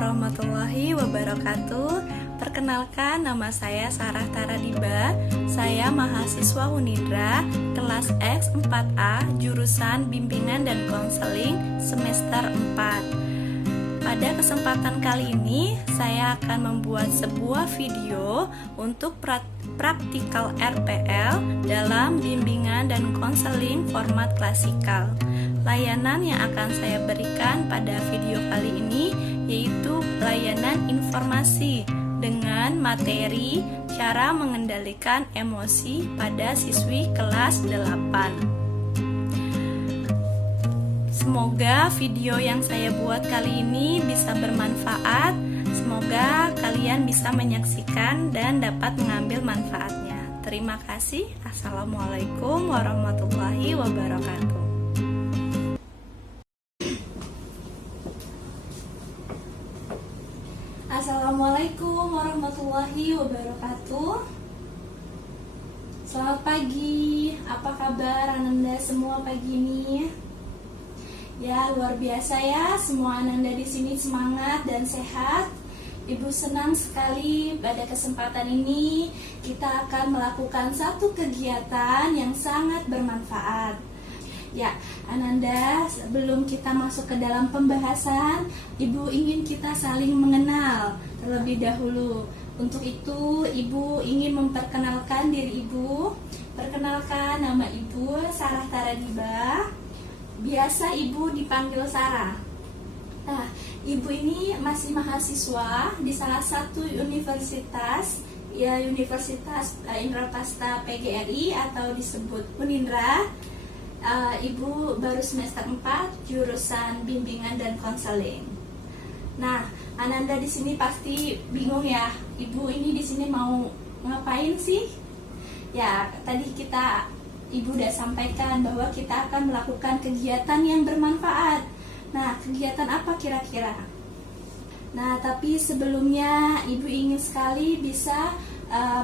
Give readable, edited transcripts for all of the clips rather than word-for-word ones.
warahmatullahi wabarakatuh. Perkenalkan, nama saya Sarah Taradiba. Saya mahasiswa Unindra kelas X 4A jurusan Bimbingan dan Konseling semester 4. Pada kesempatan kali ini saya akan membuat sebuah video untuk praktikal RPL dalam bimbingan dan konseling format klasikal. Layanan yang akan saya berikan pada video kali ini yaitu layanan informasi dengan materi cara mengendalikan emosi pada siswi kelas 8. Semoga video yang saya buat kali ini bisa bermanfaat. Semoga kalian bisa menyaksikan dan dapat mengambil manfaatnya. Terima kasih. Assalamualaikum warahmatullahi wabarakatuh. Assalamualaikum warahmatullahi wabarakatuh. Selamat pagi. Apa kabar Ananda semua pagi ini? Ya, luar biasa ya, semua Ananda di sini semangat dan sehat. Ibu senang sekali pada kesempatan ini kita akan melakukan satu kegiatan yang sangat bermanfaat. Ya, Ananda, sebelum kita masuk ke dalam pembahasan, Ibu ingin kita saling mengenal terlebih dahulu. Untuk itu, Ibu ingin memperkenalkan diri Ibu. Perkenalkan, nama Ibu Sarah Taradiba. Biasa Ibu dipanggil Sarah. Nah, Ibu ini masih mahasiswa di salah satu universitas, ya Universitas Indraprasta PGRI atau disebut Unindra. Ibu baru semester 4 jurusan bimbingan dan konseling. Nah, Ananda di sini pasti bingung ya, Ibu ini di sini mau ngapain sih? Ya, tadi Ibu udah sampaikan bahwa kita akan melakukan kegiatan yang bermanfaat. Nah, kegiatan apa kira-kira? Nah, tapi sebelumnya Ibu ingin sekali bisa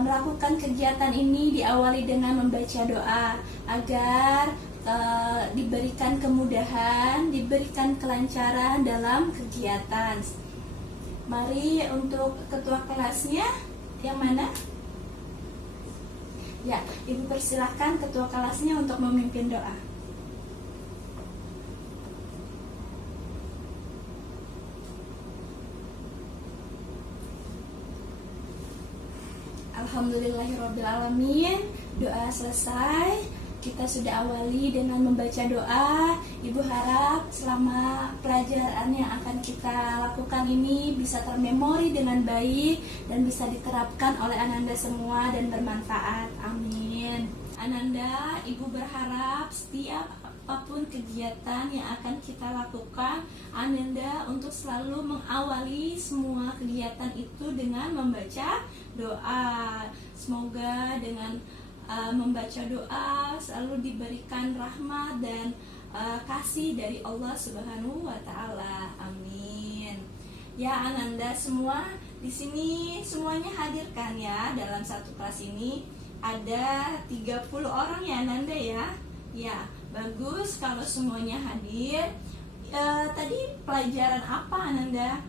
melakukan kegiatan ini diawali dengan membaca doa agar diberikan kemudahan, diberikan kelancaran dalam kegiatan. Mari untuk ketua kelasnya, yang mana? Ya, Ibu persilahkan ketua kelasnya untuk memimpin doa. Alhamdulillahirrabbilalamin. Doa selesai. Kita sudah awali dengan membaca doa. Ibu harap selama pelajaran yang akan kita lakukan ini bisa termemori dengan baik dan bisa diterapkan oleh Ananda semua dan bermanfaat. Amin. Ananda, Ibu berharap setiap apapun kegiatan yang akan kita lakukan, Ananda untuk selalu mengawali semua kegiatan itu dengan membaca doa. Semoga dengan membaca doa selalu diberikan rahmat dan kasih dari Allah Subhanahu wa taala. Amin. Ya, Ananda semua di sini semuanya hadirkan ya dalam satu kelas ini. Ada 30 orang ya Ananda ya. Ya, bagus kalau semuanya hadir. Tadi pelajaran apa Ananda?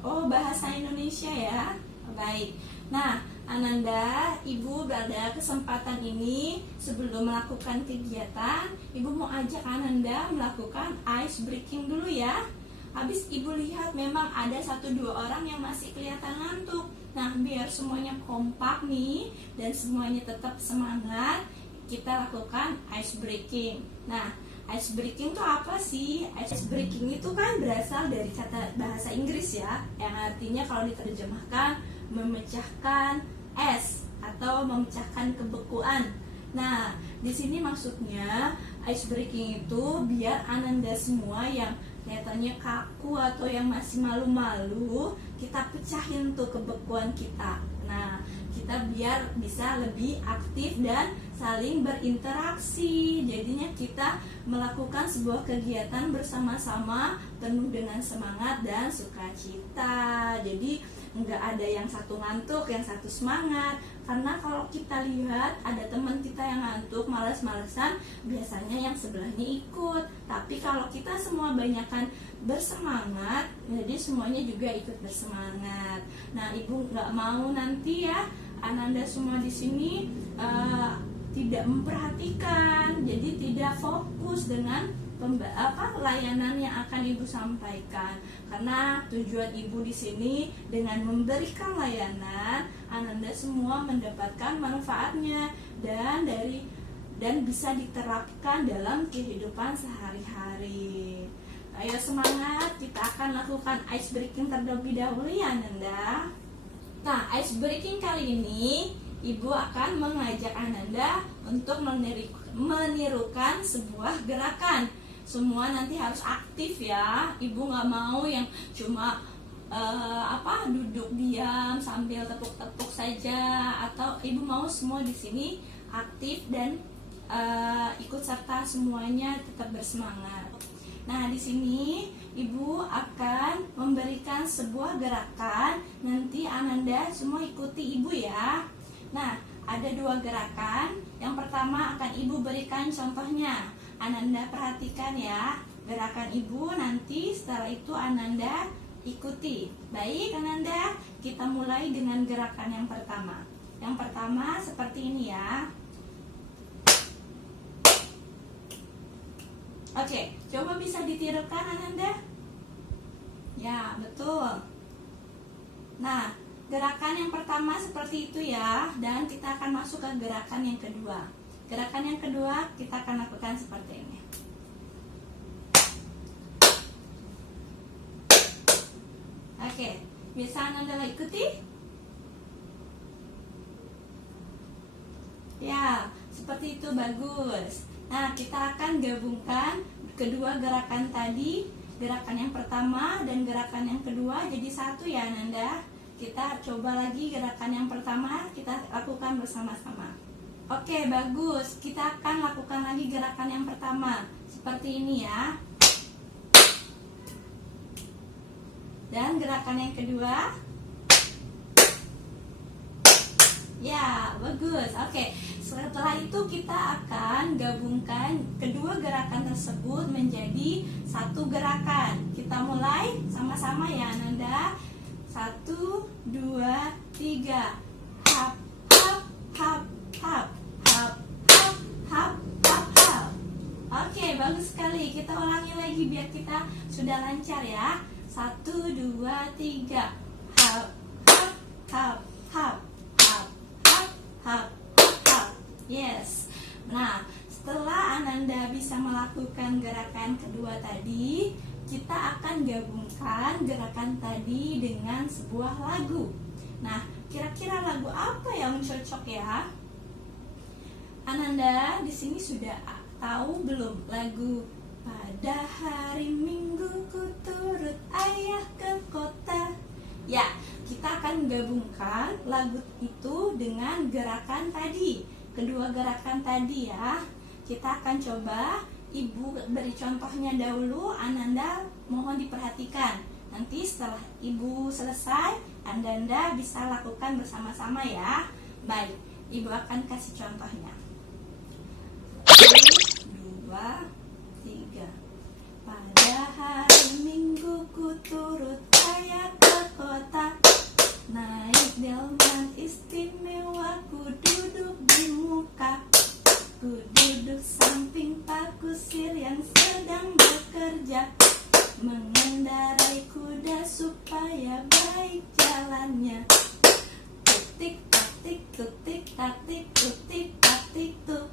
Oh, bahasa Indonesia ya. Baik. Nah, Ananda, Ibu pada kesempatan ini sebelum melakukan kegiatan, Ibu mau ajak Ananda melakukan ice breaking dulu ya. Habis Ibu lihat memang ada 1-2 orang yang masih kelihatan ngantuk. Nah, biar semuanya kompak nih dan semuanya tetap semangat, kita lakukan ice breaking. Nah, ice breaking itu apa sih? Ice breaking itu kan berasal dari kata bahasa Inggris ya, yang artinya kalau diterjemahkan memecahkan es atau memecahkan kebekuan. Nah, di sini maksudnya ice breaking itu biar Ananda semua yang kelihatannya kaku atau yang masih malu-malu, kita pecahin tuh kebekuan kita. Nah, kita biar bisa lebih aktif dan saling berinteraksi. Jadinya kita melakukan sebuah kegiatan bersama-sama penuh dengan semangat dan sukacita. Jadi nggak ada yang satu ngantuk, yang satu semangat. Karena kalau kita lihat ada teman kita yang ngantuk, malas-malesan, biasanya yang sebelahnya ikut. Tapi kalau kita semua banyakan bersemangat, jadi semuanya juga ikut bersemangat. Nah, ibu nggak mau nanti ya Ananda semua di sini tidak memperhatikan, jadi tidak fokus dengan layanan yang akan ibu sampaikan. Karena tujuan ibu di sini dengan memberikan layanan, Ananda semua mendapatkan manfaatnya dan bisa diterapkan dalam kehidupan sehari-hari. Ayo semangat, kita akan lakukan ice breaking terlebih dahulu ya Ananda. Nah, ice breaking kali ini ibu akan mengajak Ananda untuk menirukan sebuah gerakan. Semua nanti harus aktif ya. Ibu nggak mau yang cuma duduk diam sambil tepuk-tepuk saja, atau ibu mau semua di sini aktif dan ikut serta semuanya tetap bersemangat. Nah, di sini ibu akan memberikan sebuah gerakan. Nanti Ananda semua ikuti ibu ya. Nah, ada dua gerakan. Yang pertama akan ibu berikan contohnya. Ananda perhatikan ya gerakan ibu, nanti setelah itu Ananda ikuti. Baik Ananda, kita mulai dengan gerakan yang pertama. Yang pertama seperti ini ya. Oke, coba bisa ditirukan Ananda? Ya, betul. Nah, gerakan yang pertama seperti itu ya, dan kita akan masuk ke gerakan yang kedua. Gerakan yang kedua kita akan lakukan seperti ini. Oke, bisa Ananda ikuti? Ya, seperti itu, bagus. Nah, kita akan gabungkan kedua gerakan tadi, gerakan yang pertama dan gerakan yang kedua jadi satu ya Ananda. Kita coba lagi gerakan yang pertama, kita lakukan bersama-sama. Oke, bagus. Kita akan lakukan lagi gerakan yang pertama seperti ini ya. Dan gerakan yang kedua. Ya, bagus. Oke, setelah itu kita akan gabungkan kedua gerakan tersebut menjadi satu gerakan. Kita mulai sama-sama ya Ananda. 1, 2, 3. Hap, hap, hap, hap, hap, hap, hap, hap, hap. Oke, bagus sekali. Kita ulangi lagi biar kita sudah lancar ya. 1, 2, 3. Hap, hap, hap, hap, hap, hap, hap, hap. Yes. Nah, setelah Ananda bisa melakukan gerakan kedua tadi, kita akan gabungkan gerakan tadi dengan sebuah lagu. Nah, kira-kira lagu apa yang cocok ya? Ananda di sini sudah tahu belum lagu Pada Hari Minggu Ku Turut Ayah ke Kota? Ya, kita akan gabungkan lagu itu dengan gerakan tadi. Kedua gerakan tadi ya. Kita akan coba. Ibu beri contohnya dahulu, Ananda mohon diperhatikan. Nanti setelah ibu selesai, Ananda bisa lakukan bersama-sama ya. Baik, ibu akan kasih contohnya. 1, 2, 3. Pada hari Minggu ku turut ayah ke kota, naik delman istimewa, ku duduk di muka. Ku duduk samping Pak Kusir yang sedang bekerja, mengendarai kuda supaya baik jalannya. Tutik tatik tutik tatik tutik tatik tut.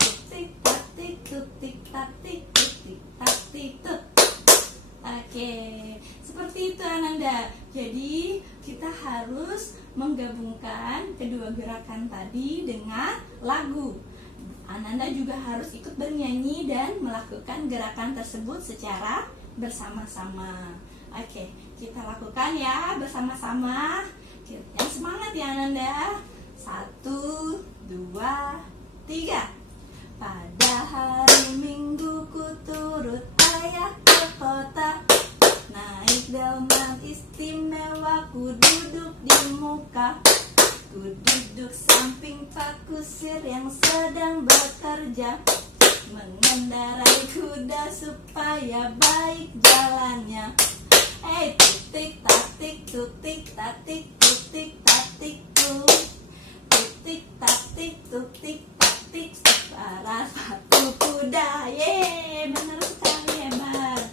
Tutik tatik tutik tatik tutik tatik tut. Oke, seperti itu Ananda. Jadi kita harus menggabungkan kedua gerakan tadi dengan lagu. Ananda juga harus ikut bernyanyi dan melakukan gerakan tersebut secara bersama-sama. Oke, kita lakukan ya bersama-sama. Yang semangat ya Ananda. 1, 2, 3. Pada hari Minggu ku turut ayah ke kota, naik delman istimewa, ku duduk di muka, ku duduk samping Pak Kusir yang sedang bekerja, mengendarai kuda supaya baik jalannya. Tutik tatik tutik tatik tutik tatik tutik tatik tutik tatik suara satu kuda. Yeay, benar sekali, hebat.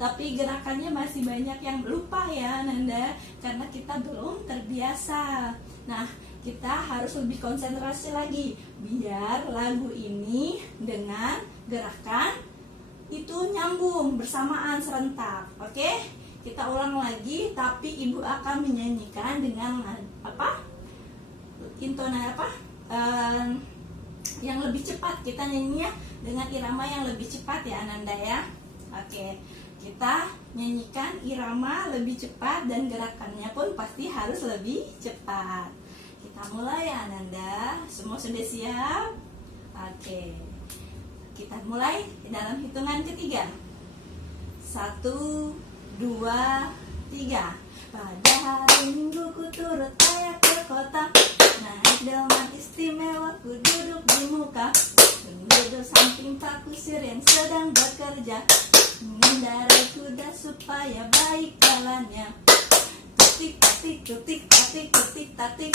Tapi gerakannya masih banyak yang lupa ya Nanda, karena kita belum terbiasa. Nah, kita harus lebih konsentrasi lagi biar lagu ini dengan gerakan itu nyambung bersamaan serentak. Oke? Kita ulang lagi, tapi ibu akan menyanyikan dengan apa? Intonasi apa? Yang lebih cepat. Kita nyanyinya dengan irama yang lebih cepat ya Ananda ya. Oke. Kita nyanyikan irama lebih cepat dan gerakannya pun pasti harus lebih cepat. Kita mulai ya Ananda. Semua sudah siap? Oke. Kita mulai dalam hitungan ketiga. 1, 2, 3. Pada hari Minggu ku turut ayah ke kota, naik delman istimewa, ku duduk di muka, duduk samping Pak Kusir yang sedang bekerja, mengendarai kuda supaya baik jalannya. Tutik tatik tutik tatik tutik tatik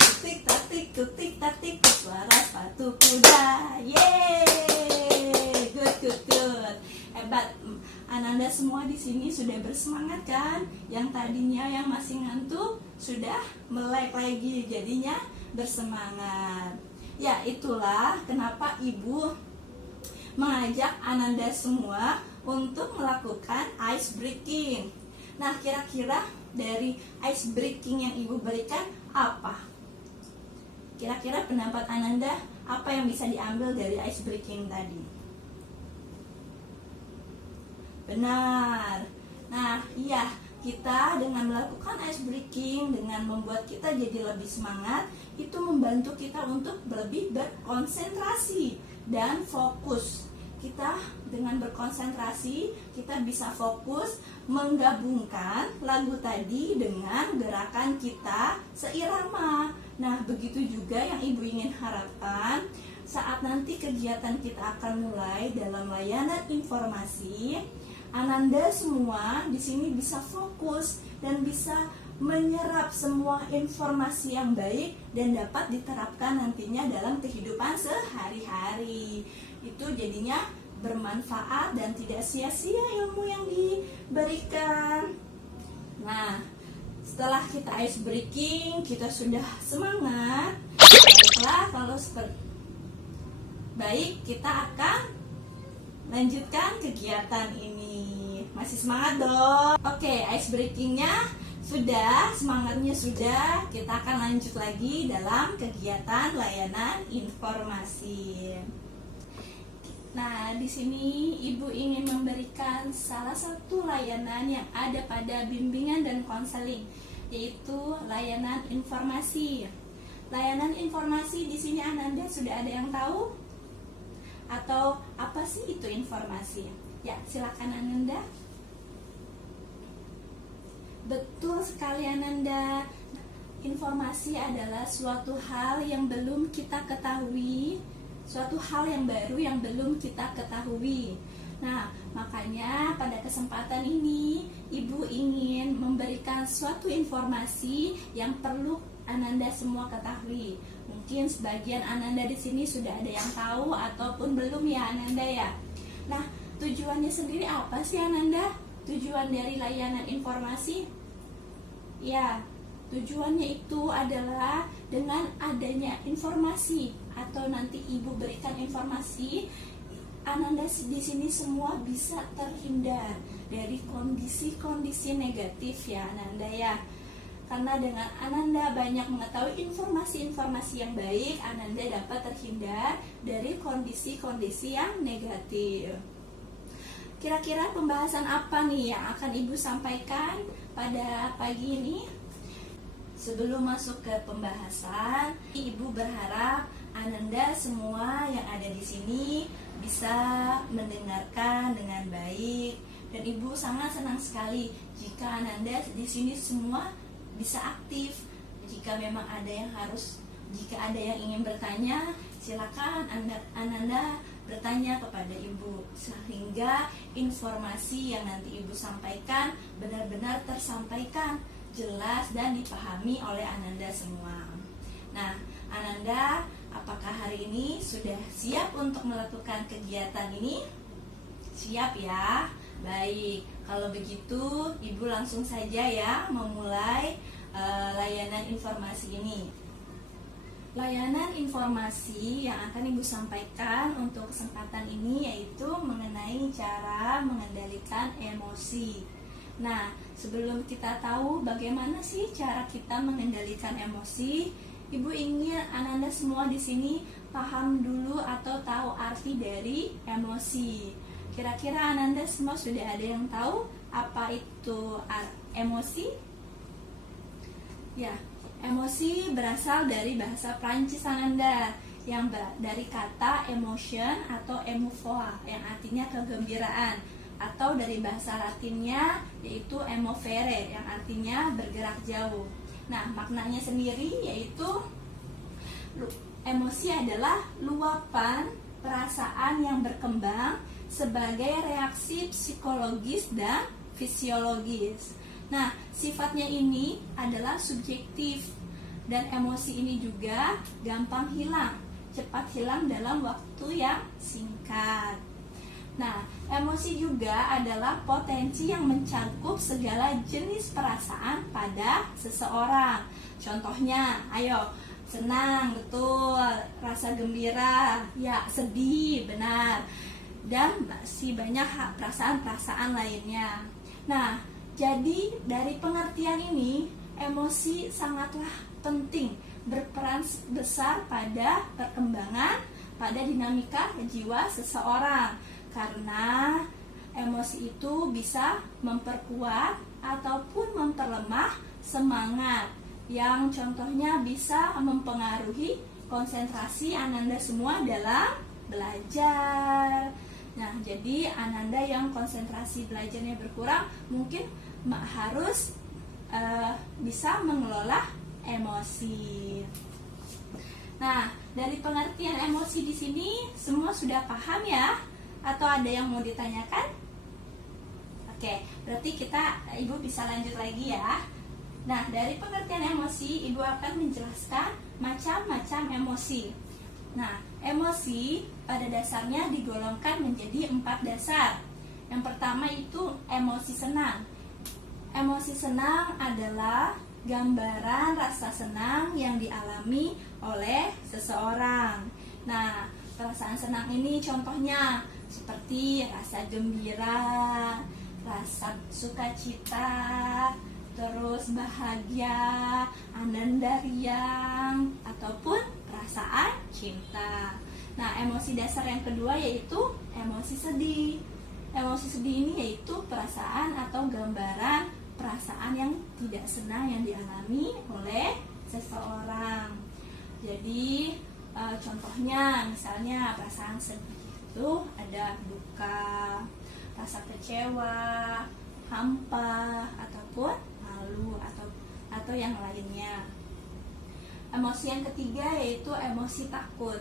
tutik tatik tutik tatik, suara sepatu kuda. Yeay, good. Hebat. Ananda semua di sini sudah bersemangat kan? Yang tadinya yang masih ngantuk sudah melek lagi, jadinya bersemangat. Ya, itulah kenapa ibu mengajak Ananda semua untuk melakukan ice breaking. Nah, kira-kira dari ice breaking yang ibu berikan apa? Kira-kira pendapat Ananda apa yang bisa diambil dari ice breaking tadi? Benar. Nah, iya, kita dengan melakukan ice breaking, dengan membuat kita jadi lebih semangat, itu membantu kita untuk lebih berkonsentrasi dan fokus. Kita dengan berkonsentrasi, kita bisa fokus menggabungkan lagu tadi dengan gerakan kita seirama. Nah, begitu juga yang ibu ingin harapkan saat nanti kegiatan kita akan mulai dalam layanan informasi. Ananda semua di sini bisa fokus dan bisa menyerap semua informasi yang baik dan dapat diterapkan nantinya dalam kehidupan sehari-hari. Itu jadinya bermanfaat dan tidak sia-sia ilmu yang diberikan. Nah, setelah kita ice breaking, kita sudah semangat. Baiklah, kalau baik, kita akan lanjutkan kegiatan ini. Masih semangat dong? Oke, ice breakingnya sudah, semangatnya sudah. Kita akan lanjut lagi dalam kegiatan layanan informasi. Nah, di sini ibu ingin memberikan salah satu layanan yang ada pada bimbingan dan konseling, yaitu layanan informasi. Layanan informasi di sini Ananda sudah ada yang tahu? Atau apa sih itu informasi? Ya, silakan Ananda. Betul sekali Ananda. Informasi adalah suatu hal yang belum kita ketahui, suatu hal yang baru yang belum kita ketahui. Nah, makanya pada kesempatan ini Ibu ingin memberikan suatu informasi yang perlu Ananda semua ketahui. Mungkin sebagian Ananda di sini sudah ada yang tahu ataupun belum ya Ananda ya. Nah, tujuannya sendiri apa sih Ananda? Tujuan dari layanan informasi? Ya, tujuannya itu adalah dengan adanya informasi atau nanti ibu berikan informasi, Ananda di sini semua bisa terhindar dari kondisi-kondisi negatif ya Ananda ya. Karena dengan Ananda banyak mengetahui informasi-informasi yang baik, Ananda dapat terhindar dari kondisi-kondisi yang negatif. Kira-kira pembahasan apa nih yang akan ibu sampaikan pada pagi ini? Sebelum masuk ke pembahasan, ibu berharap Ananda semua yang ada di sini bisa mendengarkan dengan baik, Dan Ibu sangat senang sekali jika Ananda di sini semua bisa aktif. Jika memang jika ada yang ingin bertanya, silakan Ananda bertanya kepada Ibu, sehingga informasi yang nanti Ibu sampaikan benar-benar tersampaikan, jelas dan dipahami oleh Ananda semua. Nah, Ananda, apakah hari ini sudah siap untuk melakukan kegiatan ini? Siap ya? Baik, kalau begitu Ibu langsung saja ya memulai layanan informasi ini. Layanan informasi yang akan Ibu sampaikan untuk kesempatan ini yaitu mengenai cara mengendalikan emosi. Nah, sebelum kita tahu bagaimana sih cara kita mengendalikan emosi, Ibu ingin Ananda semua di sini paham dulu atau tahu arti dari emosi. Kira-kira Ananda semua sudah ada yang tahu apa itu emosi? Ya, emosi berasal dari bahasa Prancis Ananda yang dari kata emotion atau émouvoir yang artinya kegembiraan, atau dari bahasa Latinnya yaitu emovere yang artinya bergerak jauh. Nah, maknanya sendiri yaitu emosi adalah luapan perasaan yang berkembang sebagai reaksi psikologis dan fisiologis. Nah, sifatnya ini adalah subjektif dan emosi ini juga gampang hilang, cepat hilang dalam waktu yang singkat. Nah, emosi juga adalah potensi yang mencakup segala jenis perasaan pada seseorang. Contohnya, ayo, senang, betul, rasa gembira, ya, sedih, benar, dan masih banyak perasaan-perasaan lainnya. Nah, jadi dari pengertian ini, emosi sangatlah penting, berperan besar pada perkembangan, pada dinamika jiwa seseorang. Karena emosi itu bisa memperkuat ataupun memperlemah semangat, yang contohnya bisa mempengaruhi konsentrasi Ananda semua dalam belajar. Nah, jadi Ananda yang konsentrasi belajarnya berkurang mungkin harus bisa mengelola emosi. Nah, dari pengertian emosi di sini semua sudah paham ya? Atau ada yang mau ditanyakan? Oke, berarti Ibu bisa lanjut lagi ya. Nah, dari pengertian emosi, Ibu akan menjelaskan macam-macam emosi. Nah, emosi pada dasarnya digolongkan menjadi 4 dasar. Yang pertama itu emosi senang. Emosi senang adalah gambaran rasa senang yang dialami oleh seseorang. Nah, perasaan senang ini contohnya seperti rasa gembira, rasa sukacita, terus bahagia, ananda riang, ataupun perasaan cinta. Nah, emosi dasar yang kedua yaitu emosi sedih. Emosi sedih ini yaitu perasaan atau gambaran perasaan yang tidak senang yang dialami oleh seseorang. Jadi contohnya misalnya perasaan sedih itu ada duka, rasa kecewa, hampa, ataupun malu atau yang lainnya. Emosi yang ketiga yaitu emosi takut.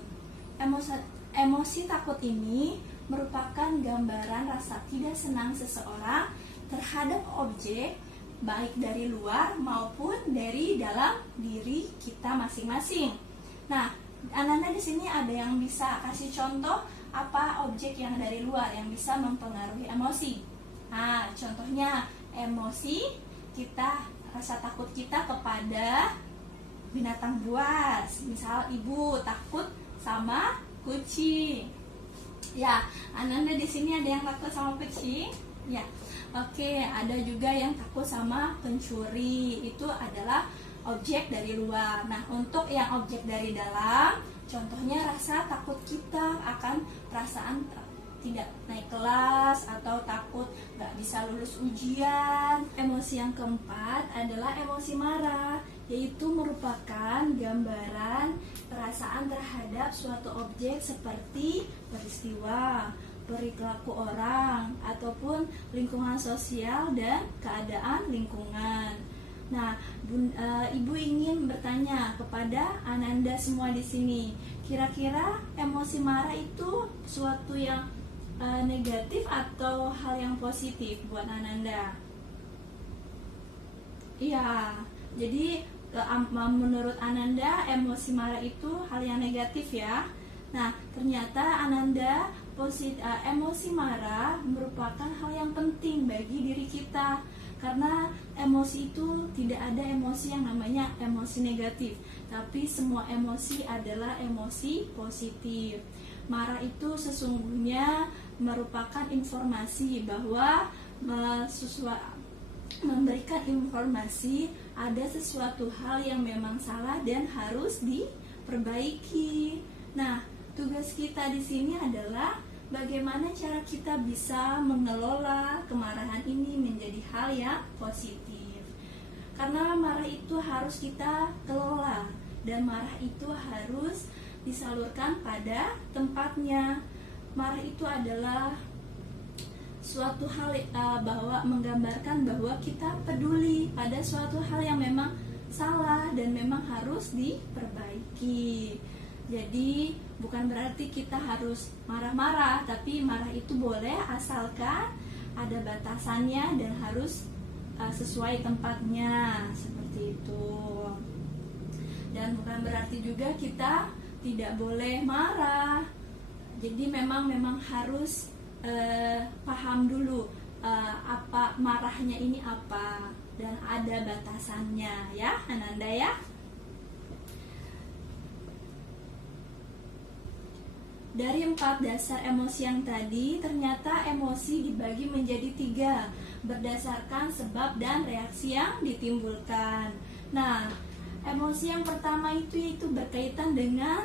Emosi takut ini merupakan gambaran rasa tidak senang seseorang terhadap objek, baik dari luar maupun dari dalam diri kita masing-masing. Nah, Ananda di sini ada yang bisa kasih contoh apa objek yang dari luar yang bisa mempengaruhi emosi. Nah, contohnya emosi kita, rasa takut kita kepada binatang buas. Misal Ibu takut sama kucing. Ya, Ananda di sini ada yang takut sama kucing? Ya. Oke, ada juga yang takut sama pencuri. Itu adalah objek dari luar. Nah, untuk yang objek dari dalam, contohnya rasa takut kita akan perasaan tidak naik kelas atau takut gak bisa lulus ujian. Emosi yang keempat adalah emosi marah, yaitu merupakan gambaran perasaan terhadap suatu objek seperti peristiwa, perilaku orang, ataupun lingkungan sosial dan keadaan lingkungan. Nah, Ibu ingin bertanya kepada Ananda semua di sini, kira-kira emosi marah itu suatu yang negatif atau hal yang positif buat Ananda? Iya, jadi menurut Ananda emosi marah itu hal yang negatif ya. Nah, ternyata Ananda emosi marah merupakan hal yang penting bagi diri kita. Karena emosi itu tidak ada emosi yang namanya emosi negatif, tapi semua emosi adalah emosi positif. Marah itu sesungguhnya merupakan informasi bahwa memberikan informasi ada sesuatu hal yang memang salah dan harus diperbaiki. Nah, tugas kita di sini adalah bagaimana cara kita bisa mengelola kemarahan ini menjadi hal yang positif. Karena marah itu harus kita kelola dan marah itu harus disalurkan pada tempatnya. Marah itu adalah suatu hal bahwa menggambarkan bahwa kita peduli pada suatu hal yang memang salah dan memang harus diperbaiki. Jadi bukan berarti kita harus marah-marah, tapi marah itu boleh asalkan ada batasannya dan harus sesuai tempatnya, seperti itu. Dan bukan berarti juga kita tidak boleh marah. Jadi memang harus paham dulu apa marahnya ini apa dan ada batasannya ya, Ananda ya. Dari 4 dasar emosi yang tadi, ternyata emosi dibagi menjadi 3 berdasarkan sebab dan reaksi yang ditimbulkan. Nah, emosi yang pertama itu berkaitan dengan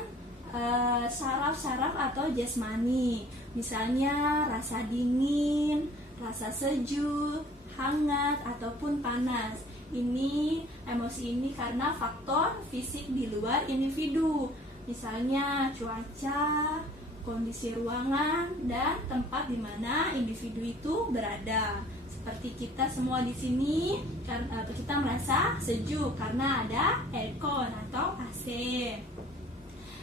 saraf-saraf atau jasmani. Misalnya rasa dingin, rasa sejuk, hangat, ataupun panas. Emosi ini karena faktor fisik di luar individu. Misalnya cuaca, kondisi ruangan, dan tempat di mana individu itu berada. Seperti kita semua di sini, kita merasa sejuk karena ada aircon atau AC.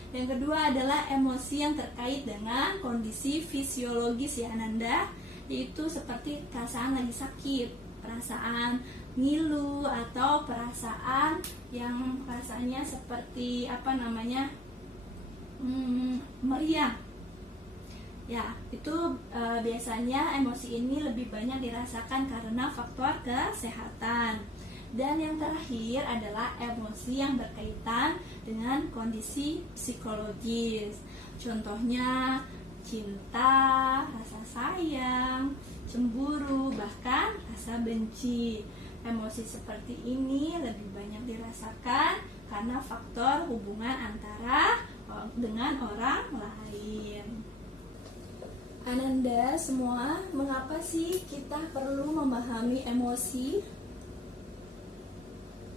Yang kedua adalah emosi yang terkait dengan kondisi fisiologis ya Ananda, yaitu seperti perasaan lagi sakit, perasaan ngilu, atau perasaan yang rasanya seperti meriang. Ya, itu biasanya emosi ini lebih banyak dirasakan karena faktor kesehatan. Dan yang terakhir adalah emosi yang berkaitan dengan kondisi psikologis. Contohnya cinta, rasa sayang, cemburu, bahkan rasa benci. Emosi seperti ini lebih banyak dirasakan karena faktor hubungan antara dengan orang lain. Ananda semua, mengapa sih kita perlu memahami emosi?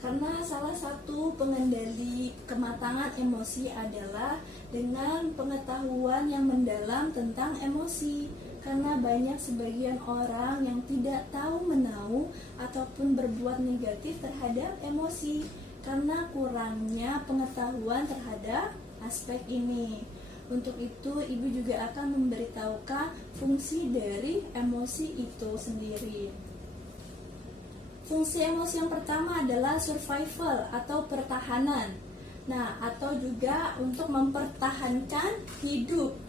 Karena salah satu pengendali kematangan emosi adalah dengan pengetahuan yang mendalam tentang emosi. Karena banyak sebagian orang yang tidak tahu menahu ataupun berbuat negatif terhadap emosi karena kurangnya pengetahuan terhadap aspek ini. Untuk itu, Ibu juga akan memberitahukan fungsi dari emosi itu sendiri. Fungsi emosi yang pertama adalah survival atau pertahanan. Nah, atau juga untuk mempertahankan hidup.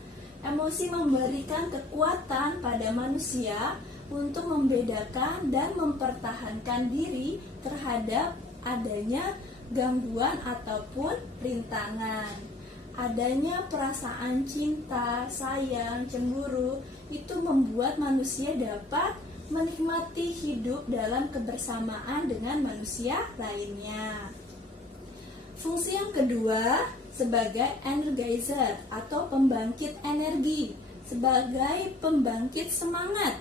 Emosi memberikan kekuatan pada manusia untuk membedakan dan mempertahankan diri terhadap adanya gangguan ataupun rintangan. Adanya perasaan cinta, sayang, cemburu itu membuat manusia dapat menikmati hidup dalam kebersamaan dengan manusia lainnya. Fungsi yang kedua sebagai energizer atau pembangkit energi, sebagai pembangkit semangat,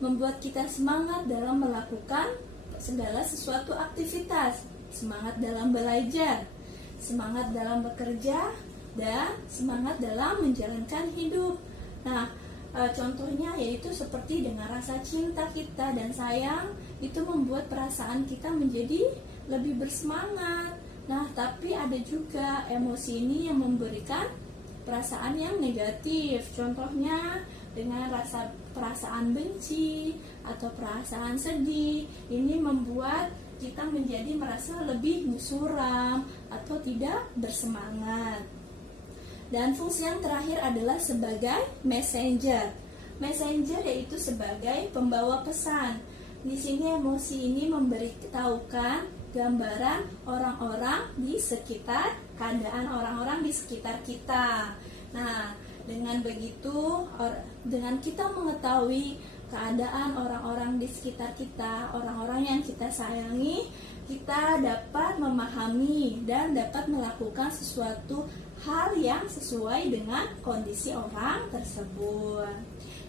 membuat kita semangat dalam melakukan segala sesuatu aktivitas, semangat dalam belajar, semangat dalam bekerja, dan semangat dalam menjalankan hidup. Nah, Contohnya yaitu seperti dengan rasa cinta kita dan sayang, itu membuat perasaan kita menjadi lebih bersemangat. Nah, tapi ada juga emosi ini yang memberikan perasaan yang negatif. Contohnya dengan perasaan benci atau perasaan sedih. Ini membuat kita menjadi merasa lebih musuram atau tidak bersemangat. Dan fungsi yang terakhir adalah sebagai messenger. Messenger yaitu sebagai pembawa pesan. Di sini emosi ini memberitahukan gambaran orang-orang di sekitar, keadaan orang-orang di sekitar kita. Nah, dengan begitu, dengan kita mengetahui keadaan orang-orang di sekitar kita, orang-orang yang kita sayangi, kita dapat memahami dan dapat melakukan sesuatu hal yang sesuai dengan kondisi orang tersebut.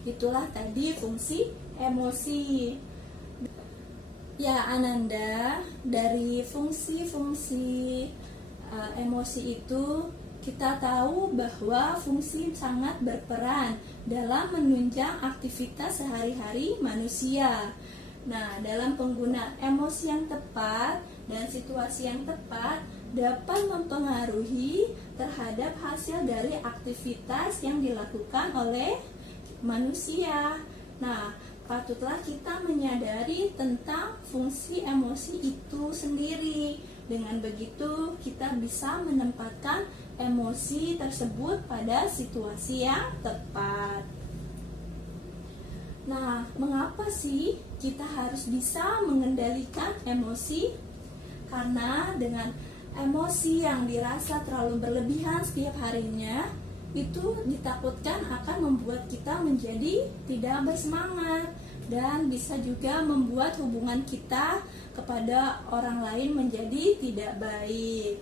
Itulah tadi fungsi emosi. Ya Ananda, dari fungsi-fungsi emosi itu kita tahu bahwa fungsi sangat berperan dalam menunjang aktivitas sehari-hari manusia. Nah, dalam penggunaan emosi yang tepat dan situasi yang tepat dapat mempengaruhi terhadap hasil dari aktivitas yang dilakukan oleh manusia. Nah, patutlah kita menyadari tentang fungsi emosi itu sendiri. Dengan begitu, kita bisa menempatkan emosi tersebut pada situasi yang tepat. Nah, mengapa sih kita harus bisa mengendalikan emosi? Karena dengan emosi yang dirasa terlalu berlebihan setiap harinya, itu ditakutkan akan membuat kita menjadi tidak bersemangat dan bisa juga membuat hubungan kita kepada orang lain menjadi tidak baik.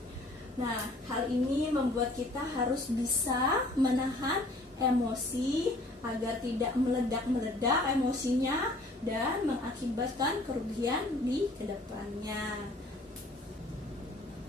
Nah, hal ini membuat kita harus bisa menahan emosi agar tidak meledak-meledak emosinya dan mengakibatkan kerugian di kedepannya.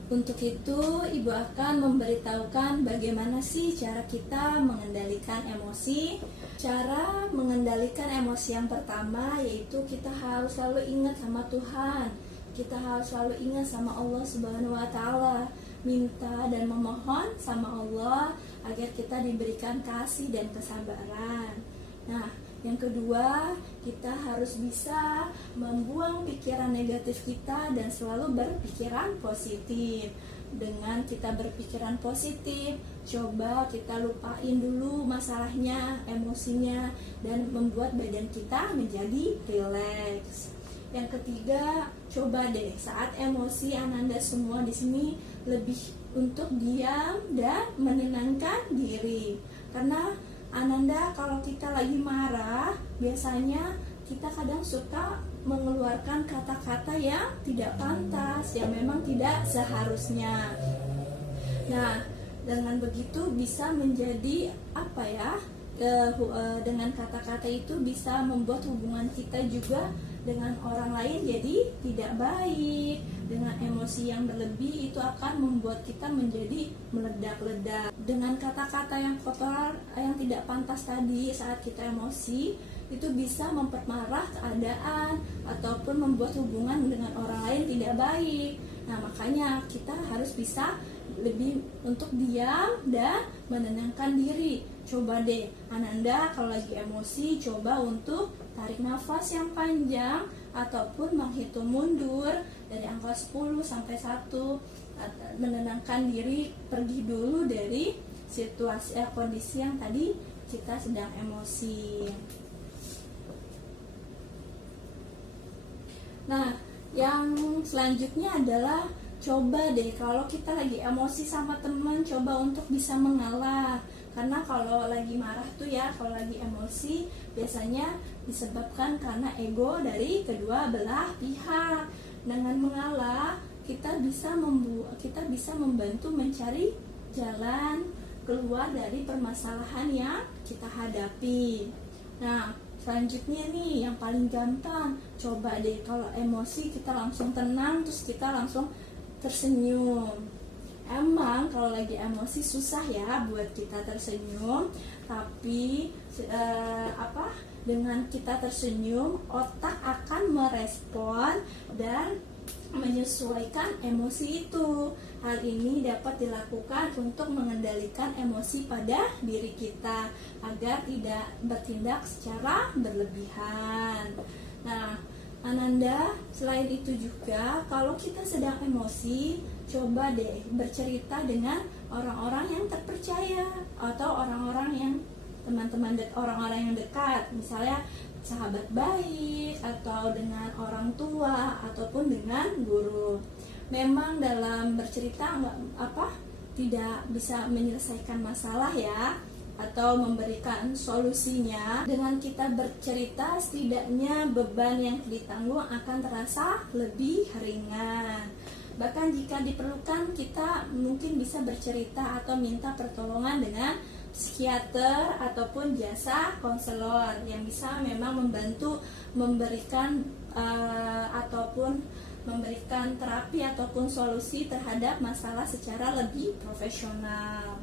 Untuk itu, Ibu akan memberitahukan bagaimana sih cara kita mengendalikan emosi. Cara mengendalikan emosi yang pertama yaitu kita harus selalu ingat sama Tuhan. Kita harus selalu ingat sama Allah Subhanahu wa Ta'ala. Minta dan memohon sama Allah agar kita diberikan kasih dan kesabaran. Nah, yang kedua, kita harus bisa membuang pikiran negatif kita dan selalu berpikiran positif. Dengan kita berpikiran positif, coba kita lupain dulu masalahnya, emosinya, dan membuat badan kita menjadi rileks. Yang ketiga, coba deh saat emosi Ananda semua di sini lebih untuk diam dan menenangkan diri. Karena Ananda kalau kita lagi marah, biasanya kita kadang suka mengeluarkan kata-kata yang tidak pantas, yang memang tidak seharusnya. Nah, dengan begitu bisa menjadi apa ya? Dengan kata-kata itu bisa membuat hubungan kita juga dengan orang lain jadi tidak baik. Dengan emosi yang berlebih itu akan membuat kita menjadi meledak-ledak. Dengan kata-kata yang kotor, yang tidak pantas tadi saat kita emosi, itu bisa memperparah keadaan ataupun membuat hubungan dengan orang lain tidak baik. Nah, makanya kita harus bisa lebih untuk diam dan menenangkan diri. Coba deh Ananda kalau lagi emosi, coba untuk tarik nafas yang panjang ataupun menghitung mundur dari angka 10 sampai 1, menenangkan diri, pergi dulu dari situasi kondisi yang tadi kita sedang emosi. Nah, yang selanjutnya adalah coba deh kalau kita lagi emosi sama teman, coba untuk bisa mengalah. Karena kalau lagi marah tuh ya, kalau lagi emosi biasanya disebabkan karena ego dari kedua belah pihak. Dengan mengalah, kita bisa membantu mencari jalan keluar dari permasalahan yang kita hadapi. Nah, selanjutnya nih yang paling gampang, coba deh kalau emosi kita langsung tenang, terus kita langsung tersenyum. Emang kalau lagi emosi susah ya buat kita tersenyum, tapi dengan kita tersenyum, otak akan merespon dan menyesuaikan emosi itu. Hal ini dapat dilakukan untuk mengendalikan emosi pada diri kita agar tidak bertindak secara berlebihan. Nah, Ananda, selain itu juga kalau kita sedang emosi, coba deh bercerita dengan orang-orang yang terpercaya atau orang-orang yang orang-orang yang dekat, misalnya sahabat baik atau dengan orang tua ataupun dengan guru. Memang dalam bercerita tidak bisa menyelesaikan masalah ya, atau memberikan solusinya. Dengan kita bercerita, setidaknya beban yang ditanggung akan terasa lebih ringan. Bahkan jika diperlukan, kita mungkin bisa bercerita atau minta pertolongan dengan psikiater ataupun jasa konselor yang bisa memang membantu memberikan terapi ataupun solusi terhadap masalah secara lebih profesional.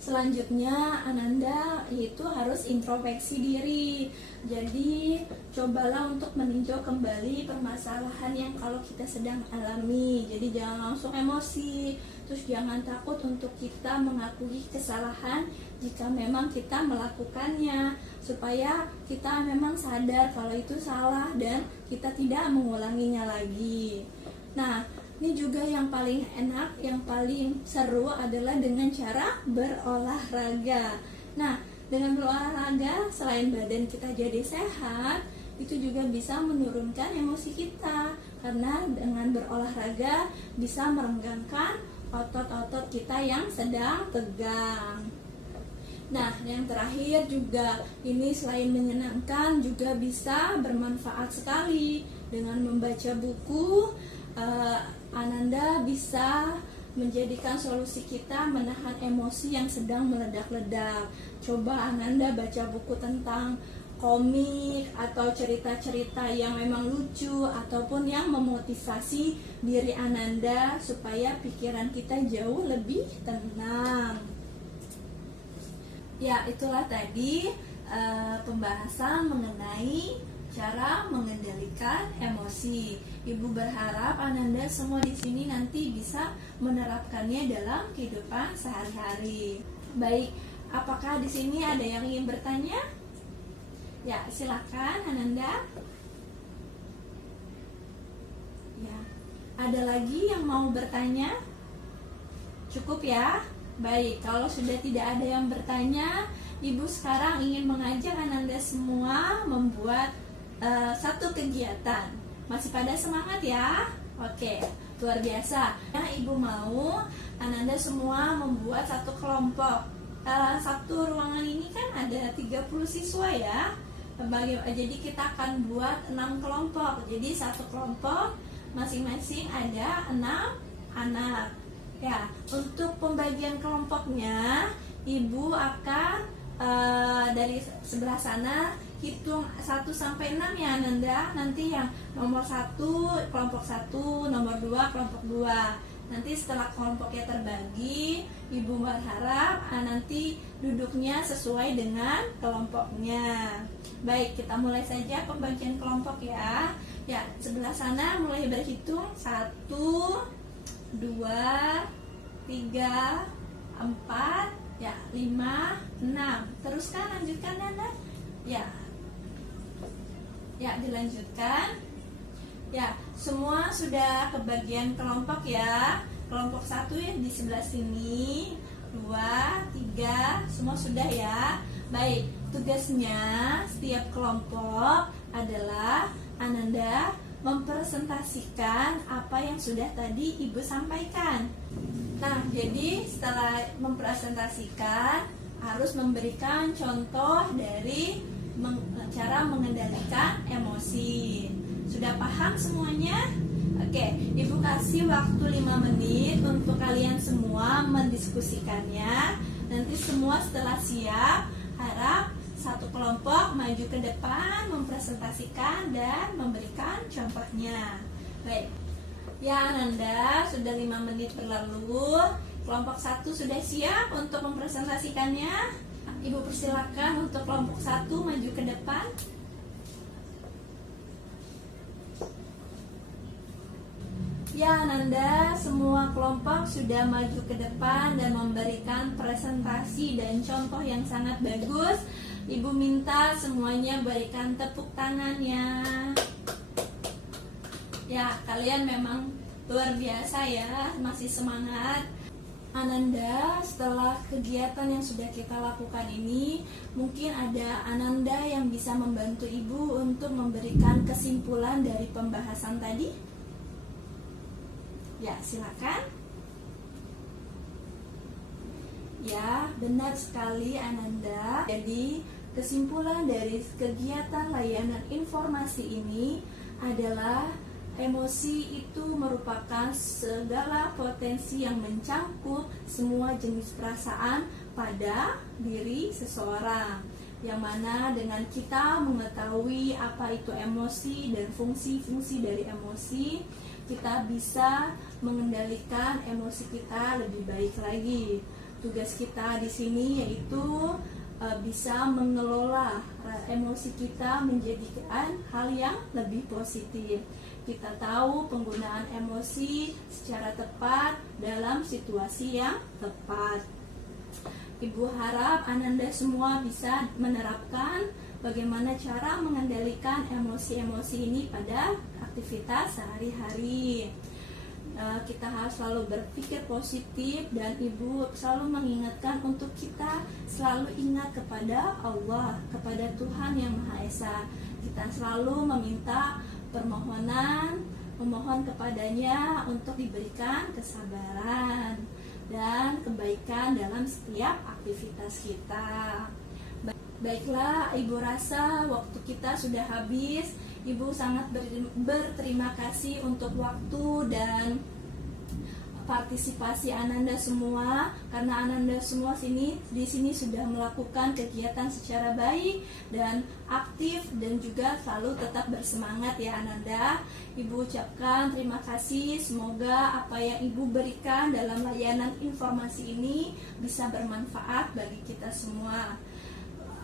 Selanjutnya, Ananda itu harus introspeksi diri. Jadi, cobalah untuk meninjau kembali permasalahan yang kalau kita sedang alami. Jadi, jangan langsung emosi. Terus jangan takut untuk kita mengakui kesalahan jika memang kita melakukannya, supaya kita memang sadar kalau itu salah dan kita tidak mengulanginya lagi. Nah, ini juga yang paling enak, yang paling seru adalah dengan cara berolahraga. Nah, dengan berolahraga, selain badan kita jadi sehat, itu juga bisa menurunkan emosi kita. Karena dengan berolahraga bisa merenggangkan otot-otot kita yang sedang tegang. Nah, yang terakhir juga ini selain menyenangkan juga bisa bermanfaat sekali. Dengan membaca buku, Ananda bisa menjadikan solusi kita menahan emosi yang sedang meledak-ledak. Coba Ananda baca buku tentang komik atau cerita-cerita yang memang lucu ataupun yang memotivasi diri Ananda supaya pikiran kita jauh lebih tenang. Ya, itulah tadi pembahasan mengenai cara mengendalikan emosi. Ibu berharap Ananda semua di sini nanti bisa menerapkannya dalam kehidupan sehari-hari. Baik, apakah di sini ada yang ingin bertanya? Ya, silakan Ananda. Ya, ada lagi yang mau bertanya? Cukup ya? Baik, kalau sudah tidak ada yang bertanya, Ibu sekarang ingin mengajak Ananda semua membuat satu kegiatan. Masih pada semangat ya? Oke, luar biasa. Nah, Ibu mau Ananda semua membuat satu kelompok. Satu ruangan ini kan ada 30 siswa ya. Jadi kita akan buat 6 kelompok. Jadi satu kelompok masing-masing ada 6 anak. Ya, untuk pembagian kelompoknya, Ibu akan dari sebelah sana hitung 1 sampai 6 ya Ananda. Nanti yang nomor 1 kelompok 1, nomor 2 kelompok 2. Nanti setelah kelompoknya terbagi, Ibu berharap nanti duduknya sesuai dengan kelompoknya. Baik, kita mulai saja pembagian kelompok ya. Ya, sebelah sana mulai berhitung 1, 2, 3, 4, ya 5, 6. Teruskan, lanjutkan Nana. Ya, dilanjutkan. Ya, semua sudah kebagian kelompok ya. Kelompok 1 ya di sebelah sini, 2, 3, semua sudah ya. Baik, tugasnya setiap kelompok adalah Ananda mempresentasikan apa yang sudah tadi Ibu sampaikan. Nah, jadi setelah mempresentasikan harus memberikan contoh dari cara mengendalikan emosi. Sudah paham semuanya? Oke, Ibu kasih waktu 5 menit untuk kalian semua mendiskusikannya. Nanti semua setelah siap, harap satu kelompok maju ke depan, mempresentasikan dan memberikan contohnya. Baik, Ya Ananda, sudah 5 menit berlalu. Kelompok 1 sudah siap untuk mempresentasikannya. Ibu persilakan untuk kelompok 1 maju ke depan. Ya Ananda, semua kelompok sudah maju ke depan dan memberikan presentasi dan contoh yang sangat bagus. Ibu minta semuanya berikan tepuk tangannya. Ya, kalian memang luar biasa ya, masih semangat. Ananda, setelah kegiatan yang sudah kita lakukan ini, mungkin ada Ananda yang bisa membantu Ibu untuk memberikan kesimpulan dari pembahasan tadi? Ya, silakan. Ya, benar sekali Ananda. Jadi, kesimpulan dari kegiatan layanan informasi ini adalah emosi itu merupakan segala potensi yang mencangkup semua jenis perasaan pada diri seseorang, yang mana dengan kita mengetahui apa itu emosi dan fungsi-fungsi dari emosi, kita bisa mengendalikan emosi kita lebih baik lagi. Tugas kita di sini yaitu bisa mengelola emosi kita menjadikan hal yang lebih positif. Kita tahu penggunaan emosi secara tepat dalam situasi yang tepat. Ibu harap Ananda semua bisa menerapkan bagaimana cara mengendalikan emosi-emosi ini pada aktivitas sehari-hari. Kita harus selalu berpikir positif dan Ibu selalu mengingatkan untuk kita selalu ingat kepada Allah, kepada Tuhan Yang Maha Esa. Kita selalu meminta permohonan, memohon kepadanya untuk diberikan kesabaran dan kebaikan dalam setiap aktivitas kita. Baiklah, Ibu rasa waktu kita sudah habis. Ibu sangat berterima kasih untuk waktu dan partisipasi Ananda semua, karena Ananda semua di sini sudah melakukan kegiatan secara baik dan aktif dan juga selalu tetap bersemangat ya Ananda. Ibu ucapkan terima kasih, semoga apa yang Ibu berikan dalam layanan informasi ini bisa bermanfaat bagi kita semua.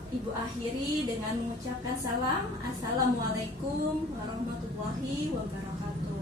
Ibu akhiri dengan mengucapkan salam. Assalamualaikum warahmatullahi wabarakatuh.